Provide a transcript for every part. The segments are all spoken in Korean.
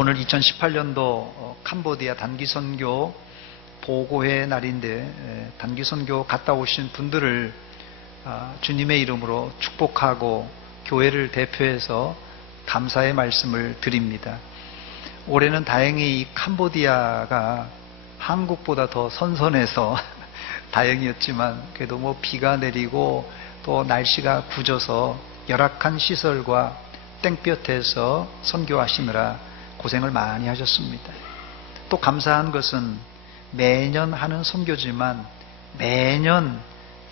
오늘 2018년도 캄보디아 단기선교 보고회 날인데 단기선교 갔다 오신 분들을 주님의 이름으로 축복하고 교회를 대표해서 감사의 말씀을 드립니다. 올해는 다행히 이 캄보디아가 한국보다 더 선선해서 다행이었지만 그래도 비가 내리고 또 날씨가 굳어서 열악한 시설과 땡볕에서 선교하시느라 고생을 많이 하셨습니다. 또 감사한 것은 매년 하는 선교지만 매년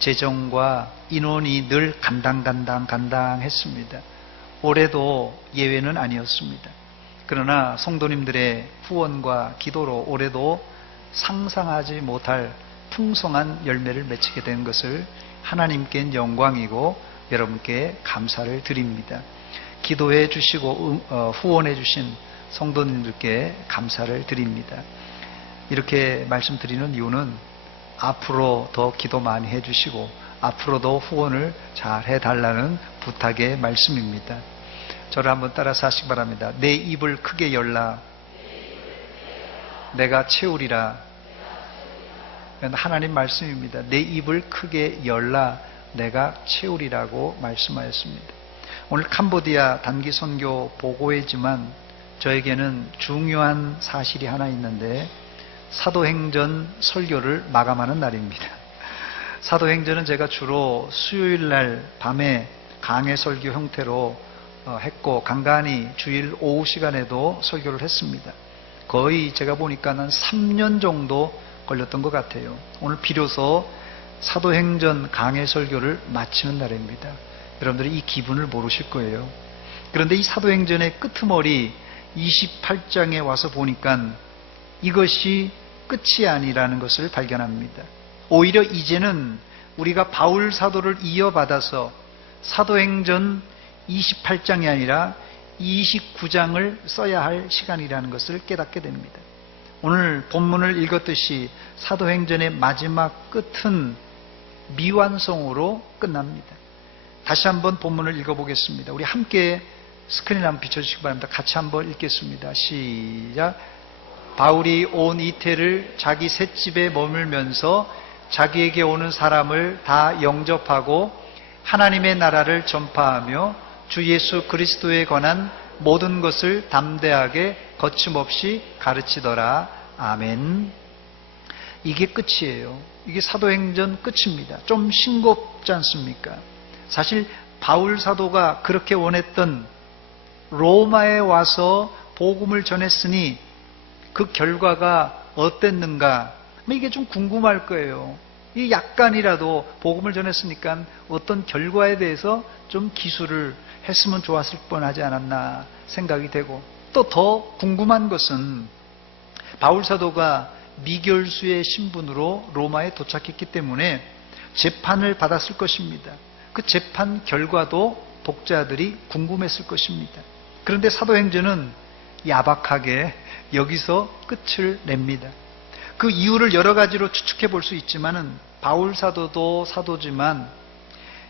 재정과 인원이 늘 간당했습니다. 올해도 예외는 아니었습니다. 그러나 성도님들의 후원과 기도로 올해도 상상하지 못할 풍성한 열매를 맺히게 된 것을 하나님께는 영광이고 여러분께 감사를 드립니다. 기도해 주시고 후원해 주신 성도님들께 감사를 드립니다. 이렇게 말씀드리는 이유는 앞으로 더 기도 많이 해주시고 앞으로도 후원을 잘 해달라는 부탁의 말씀입니다. 저를 한번 따라서 하시기 바랍니다. 내 입을 크게 열라 내가 채우리라. 하나님 말씀입니다. 내 입을 크게 열라 내가 채우리라고 말씀하였습니다. 오늘 캄보디아 단기 선교 보고회지만 저에게는 중요한 사실이 하나 있는데 사도행전 설교를 마감하는 날입니다. 사도행전은 제가 주로 수요일날 밤에 강해 설교 형태로 했고 간간히 주일 오후 시간에도 설교를 했습니다. 거의 제가 보니까 한 3년 정도 걸렸던 것 같아요. 오늘 비로소 사도행전 강해 설교를 마치는 날입니다. 여러분들이 이 기분을 모르실 거예요. 그런데 이 사도행전의 끄트머리 28장에 와서 보니까 이것이 끝이 아니라는 것을 발견합니다. 오히려 이제는 우리가 바울 사도를 이어받아서 사도행전 28장이 아니라 29장을 써야 할 시간이라는 것을 깨닫게 됩니다. 오늘 본문을 읽었듯이 사도행전의 마지막 끝은 미완성으로 끝납니다. 다시 한번 본문을 읽어보겠습니다. 우리 함께 스크린 한번 비춰주시기 바랍니다. 같이 한번 읽겠습니다. 시작. 바울이 온 이태를 자기 셋집에 머물면서 자기에게 오는 사람을 다 영접하고 하나님의 나라를 전파하며 주 예수 그리스도에 관한 모든 것을 담대하게 거침없이 가르치더라. 아멘. 이게 끝이에요. 이게 사도행전 끝입니다. 좀 싱겁지 않습니까? 사실 바울 사도가 그렇게 원했던 로마에 와서 복음을 전했으니 그 결과가 어땠는가? 이게 좀 궁금할 거예요. 이 약간이라도 복음을 전했으니까 어떤 결과에 대해서 좀 기술을 했으면 좋았을 뻔하지 않았나 생각이 되고, 또 더 궁금한 것은 바울 사도가 미결수의 신분으로 로마에 도착했기 때문에 재판을 받았을 것입니다. 그 재판 결과도 독자들이 궁금했을 것입니다. 그런데 사도행전은 야박하게 여기서 끝을 냅니다. 그 이유를 여러 가지로 추측해 볼 수 있지만은 바울 사도도 사도지만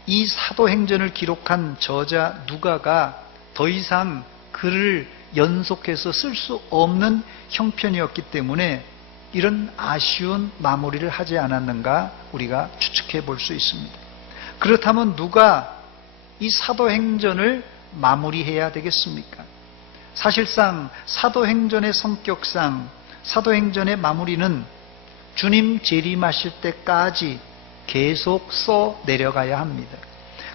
이 사도행전을 기록한 저자 누가가 더 이상 글을 연속해서 쓸 수 없는 형편이었기 때문에 이런 아쉬운 마무리를 하지 않았는가 우리가 추측해 볼 수 있습니다. 그렇다면 누가 이 사도행전을 마무리해야 되겠습니까? 사실상 사도행전의 성격상 사도행전의 마무리는 주님 재림하실 때까지 계속 써 내려가야 합니다.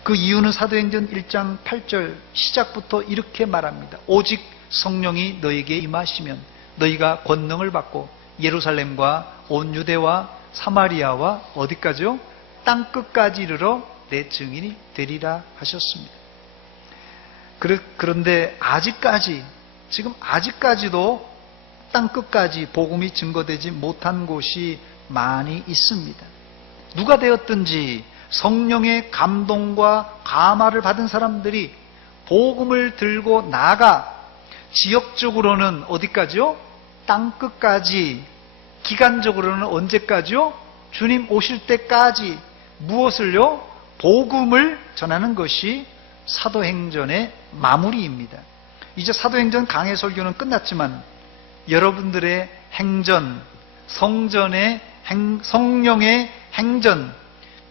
그 이유는 사도행전 1장 8절 시작부터 이렇게 말합니다. 오직 성령이 너에게 임하시면 너희가 권능을 받고 예루살렘과 온 유대와 사마리아와 어디까지요? 땅끝까지 이르러 내 증인이 되리라 하셨습니다. 그런데 아직까지도 땅끝까지 복음이 증거되지 못한 곳이 많이 있습니다. 누가 되었든지 성령의 감동과 감화를 받은 사람들이 복음을 들고 나가 지역적으로는 어디까지요? 땅끝까지, 기간적으로는 언제까지요? 주님 오실 때까지 무엇을요? 복음을 전하는 것이 사도행전의 마무리입니다. 이제 사도행전 강해 설교는 끝났지만 여러분들의 행전, 성령의 행전,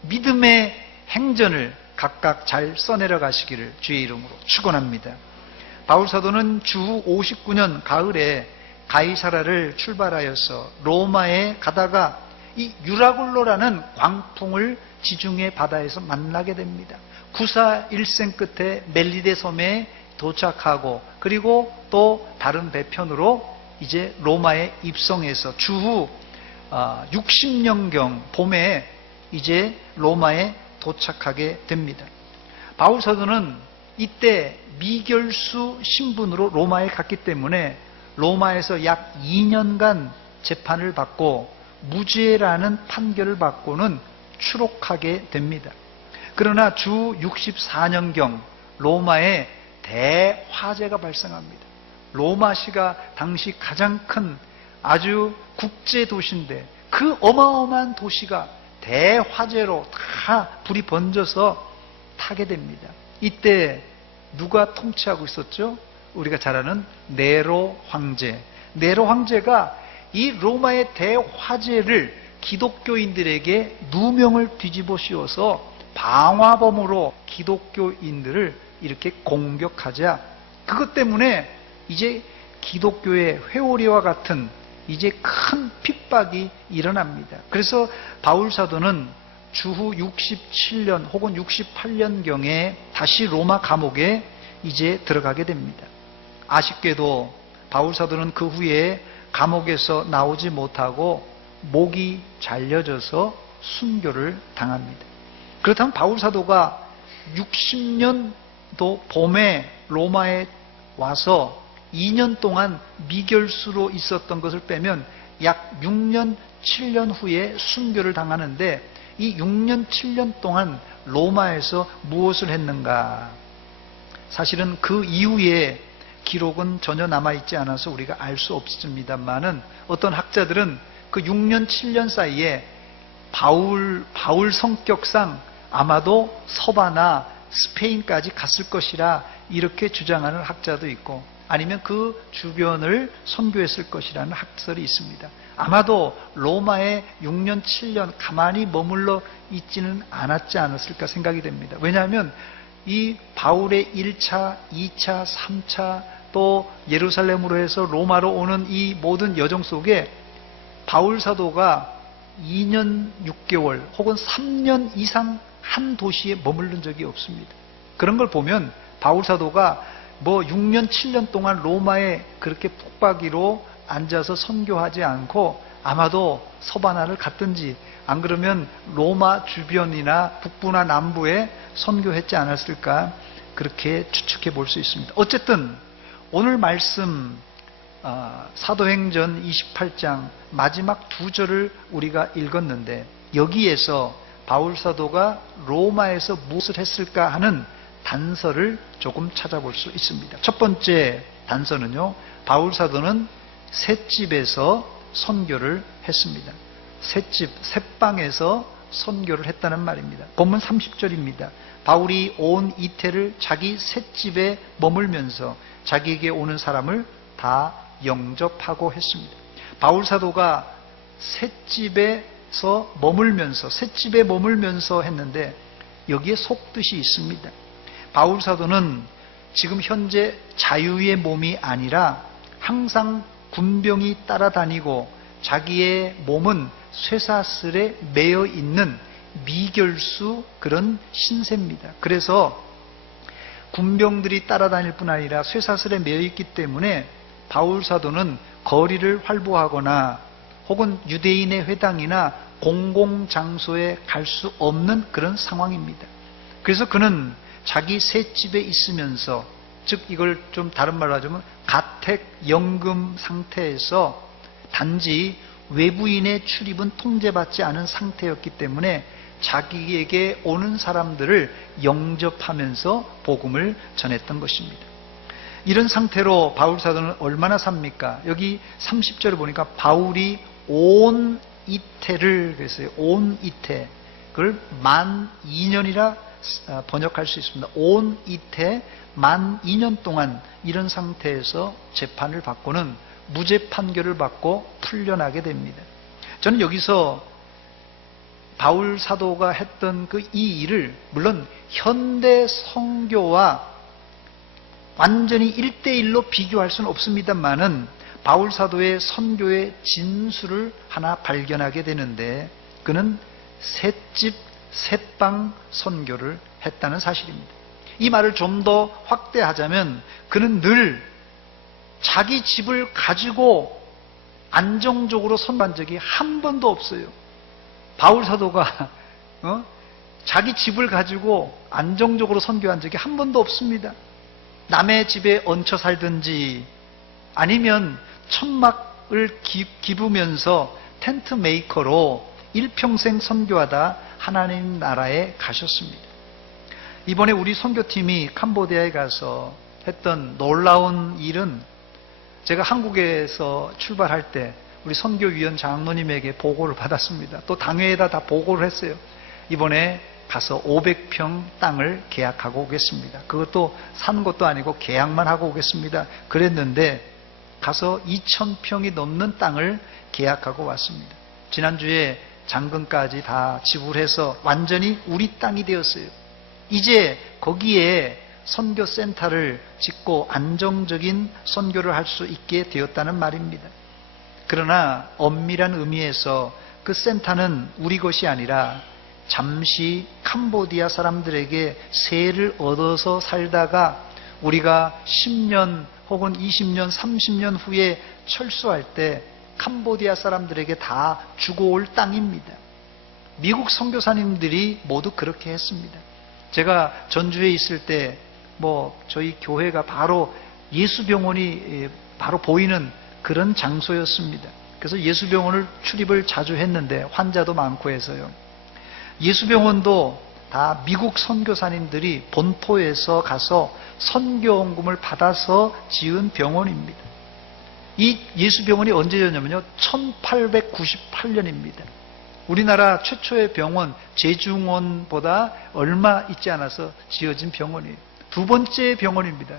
믿음의 행전을 각각 잘 써내려 가시기를 주의 이름으로 축원합니다. 바울 사도는 주후 59년 가을에 가이사라를 출발하여서 로마에 가다가 이 유라굴로라는 광풍을 지중해 바다에서 만나게 됩니다. 구사 일생 끝에 멜리데 섬에 도착하고 그리고 또 다른 배편으로 이제 로마에 입성해서 주후 60년경 봄에 이제 로마에 도착하게 됩니다. 바울 사도는 이때 미결수 신분으로 로마에 갔기 때문에 로마에서 약 2년간 재판을 받고 무죄라는 판결을 받고는 추록하게 됩니다. 그러나 주 64년경 로마에 대화재가 발생합니다. 로마시가 당시 가장 큰 아주 국제 도시인데 그 어마어마한 도시가 대화재로 다 불이 번져서 타게 됩니다. 이때 누가 통치하고 있었죠? 우리가 잘 아는 네로 황제. 네로 황제가 이 로마의 대화재를 기독교인들에게 누명을 뒤집어 씌워서 방화범으로 기독교인들을 이렇게 공격하자 그것 때문에 이제 기독교의 회오리와 같은 이제 큰 핍박이 일어납니다. 그래서 바울 사도는 주후 67년 혹은 68년경에 다시 로마 감옥에 이제 들어가게 됩니다. 아쉽게도 바울 사도는 그 후에 감옥에서 나오지 못하고 목이 잘려져서 순교를 당합니다. 그렇다면 바울 사도가 60년도 봄에 로마에 와서 2년 동안 미결수로 있었던 것을 빼면 약 6년, 7년 후에 순교를 당하는데 이 6년, 7년 동안 로마에서 무엇을 했는가? 사실은 그 이후에 기록은 전혀 남아있지 않아서 우리가 알 수 없습니다만은 어떤 학자들은 그 6년, 7년 사이에 바울 성격상 아마도 서바나 스페인까지 갔을 것이라 이렇게 주장하는 학자도 있고 아니면 그 주변을 선교했을 것이라는 학설이 있습니다. 아마도 로마에 6년, 7년 가만히 머물러 있지는 않았지 않았을까 생각이 됩니다. 왜냐하면 이 바울의 1차, 2차, 3차 또 예루살렘으로 해서 로마로 오는 이 모든 여정 속에 바울 사도가 2년 6개월 혹은 3년 이상 한 도시에 머무른 적이 없습니다. 그런 걸 보면 바울 사도가 6년 7년 동안 로마에 그렇게 북박이로 앉아서 선교하지 않고 아마도 서바나를 갔든지 안 그러면 로마 주변이나 북부나 남부에 선교했지 않았을까 그렇게 추측해 볼 수 있습니다. 어쨌든 오늘 말씀 사도행전 28장 마지막 2절을 우리가 읽었는데 여기에서 바울 사도가 로마에서 무엇을 했을까 하는 단서를 조금 찾아볼 수 있습니다. 첫 번째 단서는요, 바울 사도는 셋집에서 선교를 했습니다. 셋방에서 선교를 했다는 말입니다. 본문 30절입니다. 바울이 온 이태를 자기 셋집에 머물면서 자기에게 오는 사람을 다 영접하고 했습니다. 바울 사도가 셋집에서 머물면서 했는데 여기에 속뜻이 있습니다. 바울 사도는 지금 현재 자유의 몸이 아니라 항상 군병이 따라다니고 자기의 몸은 쇠사슬에 매여 있는 미결수 그런 신세입니다. 그래서 군병들이 따라다닐 뿐 아니라 쇠사슬에 매여 있기 때문에 바울 사도는 거리를 활보하거나 혹은 유대인의 회당이나 공공장소에 갈 수 없는 그런 상황입니다. 그래서 그는 자기 셋집에 있으면서, 즉 이걸 좀 다른 말로 하자면 가택연금 상태에서 단지 외부인의 출입은 통제받지 않은 상태였기 때문에 자기에게 오는 사람들을 영접하면서 복음을 전했던 것입니다. 이런 상태로 바울 사도는 얼마나 삽니까? 여기 30절을 보니까 바울이 온 이태를 그랬어요. 온 이태. 그걸 만 2년이라 번역할 수 있습니다. 온 이태 만 2년 동안 이런 상태에서 재판을 받고는 무죄 판결을 받고 풀려나게 됩니다. 저는 여기서 바울 사도가 했던 이 일을 물론 현대 선교와 완전히 1대1로 비교할 수는 없습니다만은 바울 사도의 선교의 진수를 하나 발견하게 되는데 그는 셋집 셋방 선교를 했다는 사실입니다. 이 말을 좀 더 확대하자면 그는 늘 자기 집을 가지고 안정적으로 선교한 적이 한 번도 없어요. 바울 사도가 자기 집을 가지고 안정적으로 선교한 적이 한 번도 없습니다. 남의 집에 얹혀 살든지 아니면 천막을 기부면서 텐트 메이커로 일평생 선교하다 하나님 나라에 가셨습니다. 이번에 우리 선교팀이 캄보디아에 가서 했던 놀라운 일은 제가 한국에서 출발할 때 우리 선교위원 장로님에게 보고를 받았습니다. 또 당회에다 다 보고를 했어요. 이번에 가서 500평 땅을 계약하고 오겠습니다. 그것도 산 것도 아니고 계약만 하고 오겠습니다. 그랬는데 가서 2000평이 넘는 땅을 계약하고 왔습니다. 지난주에 잔금까지 다 지불해서 완전히 우리 땅이 되었어요. 이제 거기에 선교센터를 짓고 안정적인 선교를 할 수 있게 되었다는 말입니다. 그러나 엄밀한 의미에서 그 센터는 우리 것이 아니라 잠시 캄보디아 사람들에게 세를 얻어서 살다가 우리가 10년 혹은 20년, 30년 후에 철수할 때 캄보디아 사람들에게 다 주고 올 땅입니다. 미국 선교사님들이 모두 그렇게 했습니다. 제가 전주에 있을 때 저희 교회가 바로 예수병원이 바로 보이는 그런 장소였습니다. 그래서 예수병원을 출입을 자주 했는데 환자도 많고 해서요. 예수병원도 다 미국 선교사님들이 본토에서 가서 선교원금을 받아서 지은 병원입니다. 이 예수병원이 언제 지었냐면요 1898년입니다. 우리나라 최초의 병원 제중원보다 얼마 있지 않아서 지어진 병원이에요. 두 번째 병원입니다.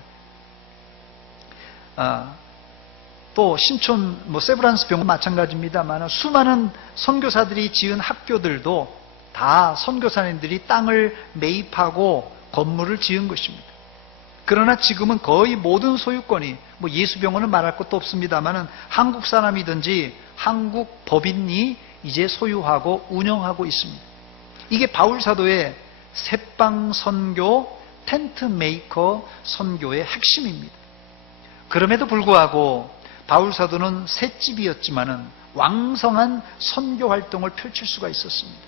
또 신촌 세브란스 병원 마찬가지입니다만 수많은 선교사들이 지은 학교들도 다 선교사님들이 땅을 매입하고 건물을 지은 것입니다. 그러나 지금은 거의 모든 소유권이 예수병원은 말할 것도 없습니다만 한국 사람이든지 한국 법인이 이제 소유하고 운영하고 있습니다. 이게 바울 사도의 셋방 선교, 텐트 메이커 선교의 핵심입니다. 그럼에도 불구하고 바울 사도는 셋집이었지만은 왕성한 선교 활동을 펼칠 수가 있었습니다.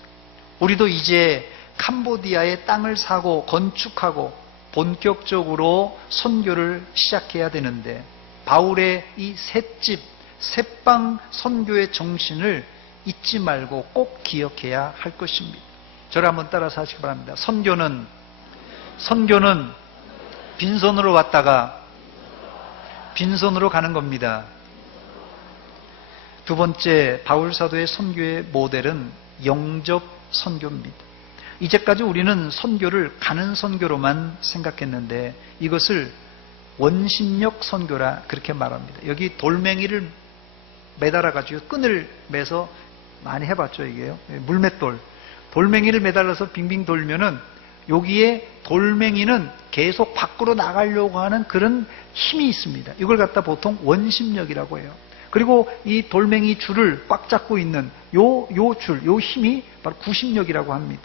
우리도 이제 캄보디아에 땅을 사고 건축하고 본격적으로 선교를 시작해야 되는데 바울의 이 셋집, 셋방 선교의 정신을 잊지 말고 꼭 기억해야 할 것입니다. 저를 한번 따라서 하시기 바랍니다. 선교는 빈손으로 왔다가 빈손으로 가는 겁니다. 두 번째, 바울 사도의 선교의 모델은 영접 선교입니다. 이제까지 우리는 선교를 가는 선교로만 생각했는데 이것을 원심력 선교라 그렇게 말합니다. 여기 돌멩이를 매달아가지고 끈을 매서 많이 해봤죠, 이게요. 물맷돌. 돌멩이를 매달아서 빙빙 돌면은 여기에 돌멩이는 계속 밖으로 나가려고 하는 그런 힘이 있습니다. 이걸 갖다 보통 원심력이라고 해요. 그리고 이 돌멩이 줄을 꽉 잡고 있는 요 힘이 바로 구심력이라고 합니다.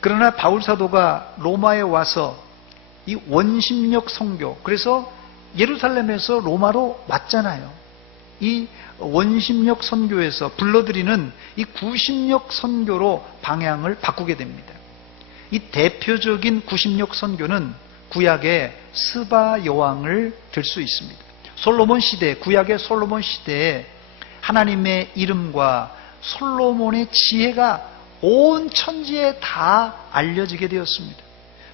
그러나 바울 사도가 로마에 와서 이 원심력 선교, 그래서 예루살렘에서 로마로 왔잖아요. 이 원심력 선교에서 불러들이는 이 구심력 선교로 방향을 바꾸게 됩니다. 이 대표적인 구심력 선교는 구약의 스바 여왕을 들 수 있습니다. 솔로몬 시대, 구약의 솔로몬 시대에 하나님의 이름과 솔로몬의 지혜가 온 천지에 다 알려지게 되었습니다.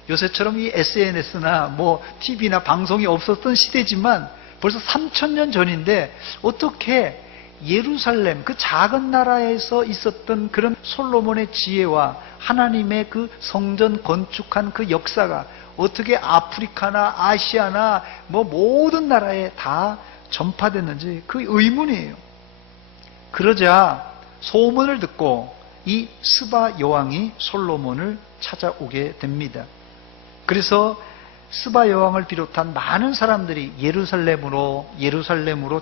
요새처럼 이 SNS나 TV나 방송이 없었던 시대지만 벌써 3000년 전인데 어떻게 예루살렘 그 작은 나라에서 있었던 그런 솔로몬의 지혜와 하나님의 그 성전 건축한 그 역사가 어떻게 아프리카나 아시아나 뭐 모든 나라에 다 전파됐는지 그 의문이에요. 그러자 소문을 듣고 이 스바 여왕이 솔로몬을 찾아오게 됩니다. 그래서 스바 여왕을 비롯한 많은 사람들이 예루살렘으로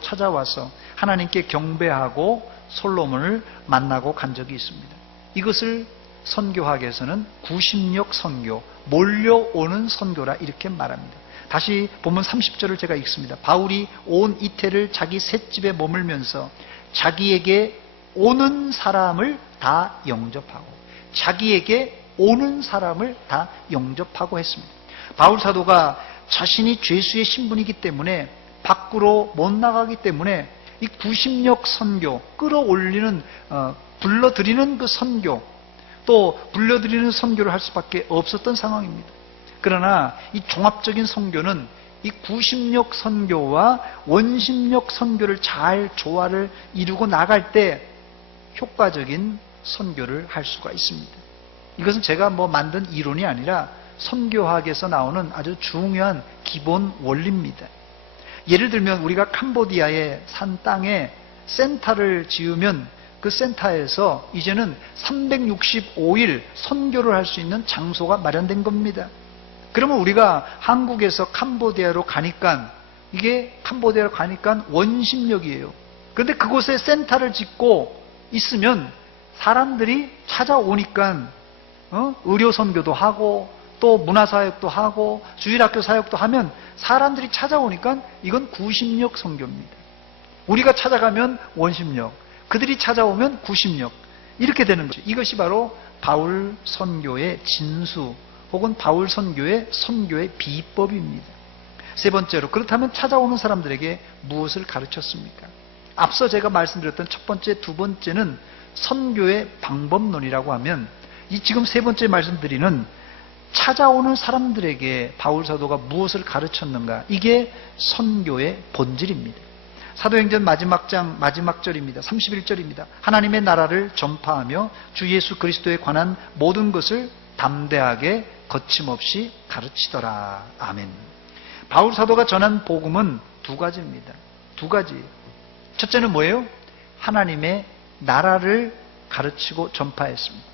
찾아와서 하나님께 경배하고 솔로몬을 만나고 간 적이 있습니다. 이것을 선교학에서는 구심력 선교, 몰려오는 선교라 이렇게 말합니다. 다시 본문 30절을 제가 읽습니다. 바울이 온 이태를 자기 셋집에 머물면서 자기에게 오는 사람을 다 영접하고 했습니다. 바울 사도가 자신이 죄수의 신분이기 때문에 밖으로 못 나가기 때문에 이 구심력 선교, 끌어올리는 불러들이는 그 선교, 또 불러들이는 선교를 할 수밖에 없었던 상황입니다. 그러나 이 종합적인 선교는 이 구심력 선교와 원심력 선교를 잘 조화를 이루고 나갈 때 효과적인 선교를 할 수가 있습니다. 이것은 제가 만든 이론이 아니라 선교학에서 나오는 아주 중요한 기본 원리입니다. 예를 들면 우리가 캄보디아의 산 땅에 센터를 지으면 그 센터에서 이제는 365일 선교를 할 수 있는 장소가 마련된 겁니다. 그러면 우리가 한국에서 캄보디아로 가니까 원심력이에요. 그런데 그곳에 센터를 짓고 있으면 사람들이 찾아오니까 의료 선교도 하고 또 문화사역도 하고 주일학교 사역도 하면 사람들이 찾아오니까 이건 구심력 선교입니다. 우리가 찾아가면 원심력, 그들이 찾아오면 구심력, 이렇게 되는 거죠. 이것이 바로 바울 선교의 진수 혹은 바울 선교의 비법입니다. 세 번째로, 그렇다면 찾아오는 사람들에게 무엇을 가르쳤습니까? 앞서 제가 말씀드렸던 첫 번째, 두 번째는 선교의 방법론이라고 하면, 이 지금 세 번째 말씀드리는 찾아오는 사람들에게 바울 사도가 무엇을 가르쳤는가, 이게 선교의 본질입니다. 사도행전 마지막 장 마지막 절입니다. 31절입니다. 하나님의 나라를 전파하며 주 예수 그리스도에 관한 모든 것을 담대하게 거침없이 가르치더라. 아멘. 바울 사도가 전한 복음은 두 가지입니다. 두 가지. 첫째는 뭐예요? 하나님의 나라를 가르치고 전파했습니다.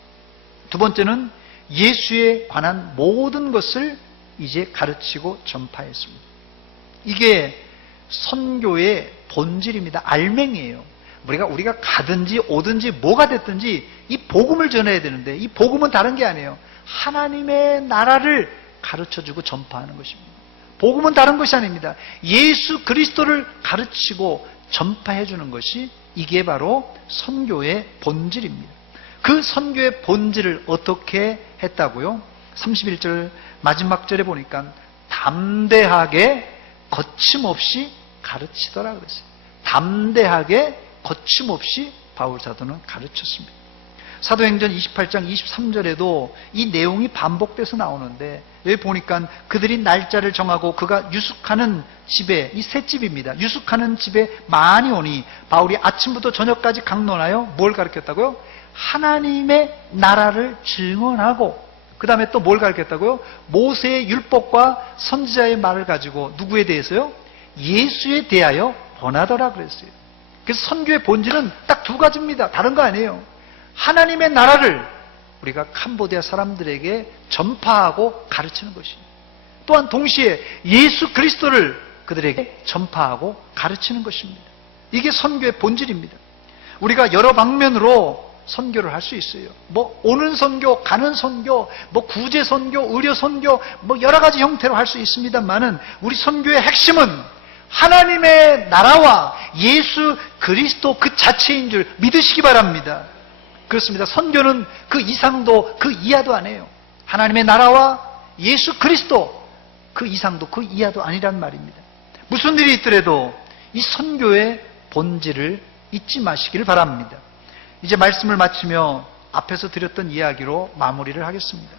두 번째는 예수에 관한 모든 것을 이제 가르치고 전파했습니다. 이게 선교의 본질입니다. 알맹이에요. 우리가 가든지 오든지 뭐가 됐든지 이 복음을 전해야 되는데, 이 복음은 다른 게 아니에요. 하나님의 나라를 가르쳐주고 전파하는 것입니다. 복음은 다른 것이 아닙니다. 예수 그리스도를 가르치고 전파해주는 것이, 이게 바로 선교의 본질입니다. 그 선교의 본질을 어떻게 했다고요? 31절 마지막 절에 보니까 담대하게 거침없이 가르치더라 그랬어요. 담대하게 거침없이 바울 사도는 가르쳤습니다. 사도행전 28장 23절에도 이 내용이 반복돼서 나오는데, 여기 보니까 그들이 날짜를 정하고 그가 유숙하는 집에, 이 새 집입니다. 유숙하는 집에 많이 오니 바울이 아침부터 저녁까지 강론하여 뭘 가르쳤다고요? 하나님의 나라를 증언하고, 그 다음에 또 뭘 가르쳤다고요? 모세의 율법과 선지자의 말을 가지고 누구에 대해서요? 예수에 대하여 권하더라 그랬어요. 그래서 선교의 본질은 딱 두 가지입니다. 다른 거 아니에요. 하나님의 나라를 우리가 캄보디아 사람들에게 전파하고 가르치는 것입니다. 또한 동시에 예수 그리스도를 그들에게 전파하고 가르치는 것입니다. 이게 선교의 본질입니다. 우리가 여러 방면으로 선교를 할 수 있어요. 오는 선교, 가는 선교, 구제 선교, 의료 선교, 여러 가지 형태로 할 수 있습니다만은, 우리 선교의 핵심은 하나님의 나라와 예수 그리스도 그 자체인 줄 믿으시기 바랍니다. 그렇습니다. 선교는 그 이상도 그 이하도 아니에요. 하나님의 나라와 예수 그리스도 그 이상도 그 이하도 아니란 말입니다. 무슨 일이 있더라도 이 선교의 본질을 잊지 마시기를 바랍니다. 이제 말씀을 마치며 앞에서 드렸던 이야기로 마무리를 하겠습니다.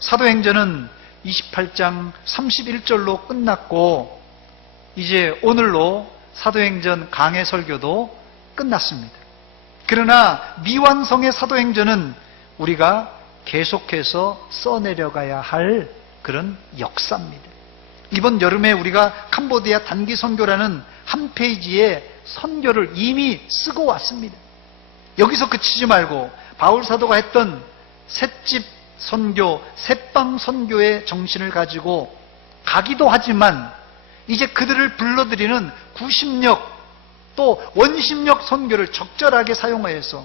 사도행전은 28장 31절로 끝났고, 이제 오늘로 사도행전 강해 설교도 끝났습니다. 그러나 미완성의 사도행전은 우리가 계속해서 써내려가야 할 그런 역사입니다. 이번 여름에 우리가 캄보디아 단기 선교라는 한 페이지의 선교를 이미 쓰고 왔습니다. 여기서 그치지 말고 바울 사도가 했던 셋집 선교, 셋방 선교의 정신을 가지고 가기도 하지만 이제 그들을 불러들이는 구심력 또 원심력 선교를 적절하게 사용하여서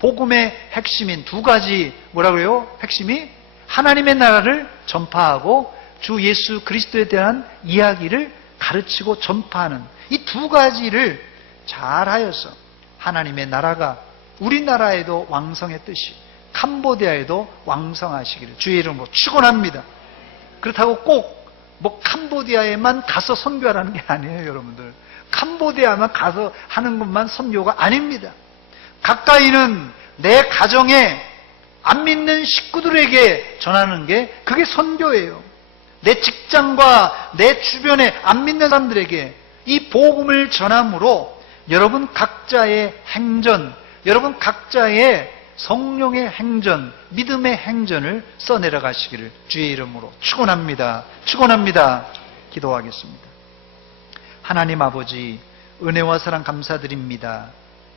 복음의 핵심인 두 가지 뭐라고요? 핵심이 하나님의 나라를 전파하고 주 예수 그리스도에 대한 이야기를 가르치고 전파하는 이 두 가지를 잘하여서 하나님의 나라가 우리나라에도 왕성했듯이 캄보디아에도 왕성하시기를 주의 이름으로 축원합니다. 그렇다고 꼭 뭐 캄보디아에만 가서 선교하라는 게 아니에요, 여러분들. 캄보디아만 가서 하는 것만 선교가 아닙니다. 가까이는 내 가정에 안 믿는 식구들에게 전하는 게 그게 선교예요. 내 직장과 내 주변에 안 믿는 사람들에게 이 복음을 전함으로 여러분 각자의 행전, 여러분 각자의 성령의 행전, 믿음의 행전을 써내려 가시기를 주의 이름으로 축원합니다. 축원합니다. 기도하겠습니다. 하나님 아버지, 은혜와 사랑 감사드립니다.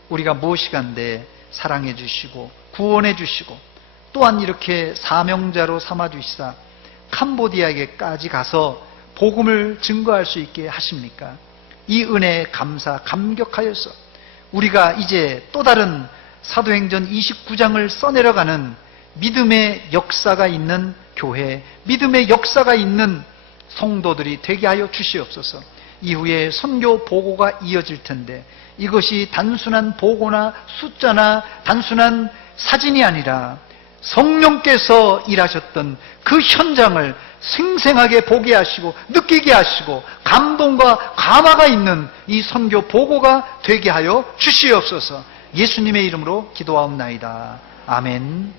우리가 무엇이간데 사랑해 주시고 구원해 주시고 또한 이렇게 사명자로 삼아 주시사 캄보디아에게까지 가서 복음을 증거할 수 있게 하십니까? 이 은혜에 감사 감격하여서 우리가 이제 또 다른 사도행전 29장을 써내려가는 믿음의 역사가 있는 교회, 믿음의 역사가 있는 성도들이 되게 하여 주시옵소서. 이후에 선교 보고가 이어질 텐데 이것이 단순한 보고나 숫자나 단순한 사진이 아니라 성령께서 일하셨던 그 현장을 생생하게 보게 하시고 느끼게 하시고 감동과 감화가 있는 이 선교 보고가 되게 하여 주시옵소서. 예수님의 이름으로 기도하옵나이다. 아멘.